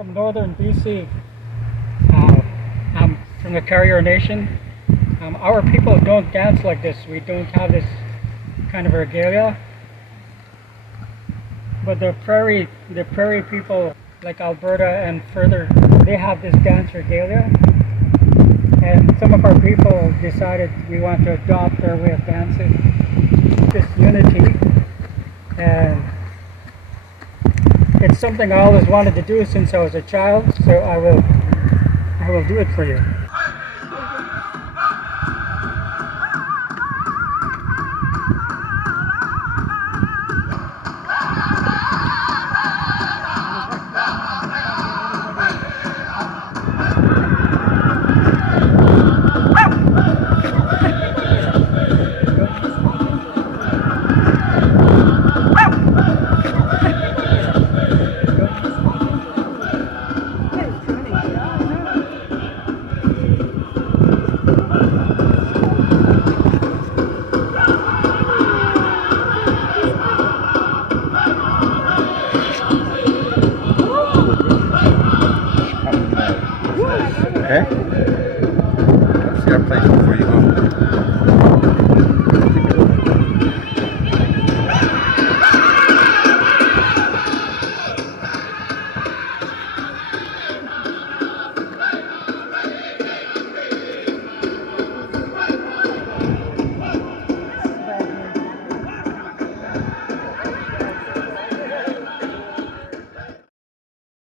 from northern BC. I'm from the Carrier Nation. Our people don't dance like this. We don't have this kind of regalia. But the prairie people like Alberta and further, they have this dance regalia. And some of our people decided we want to adopt their way of dancing, this unity. And it's something I always wanted to do since I was a child, so I will do it for you.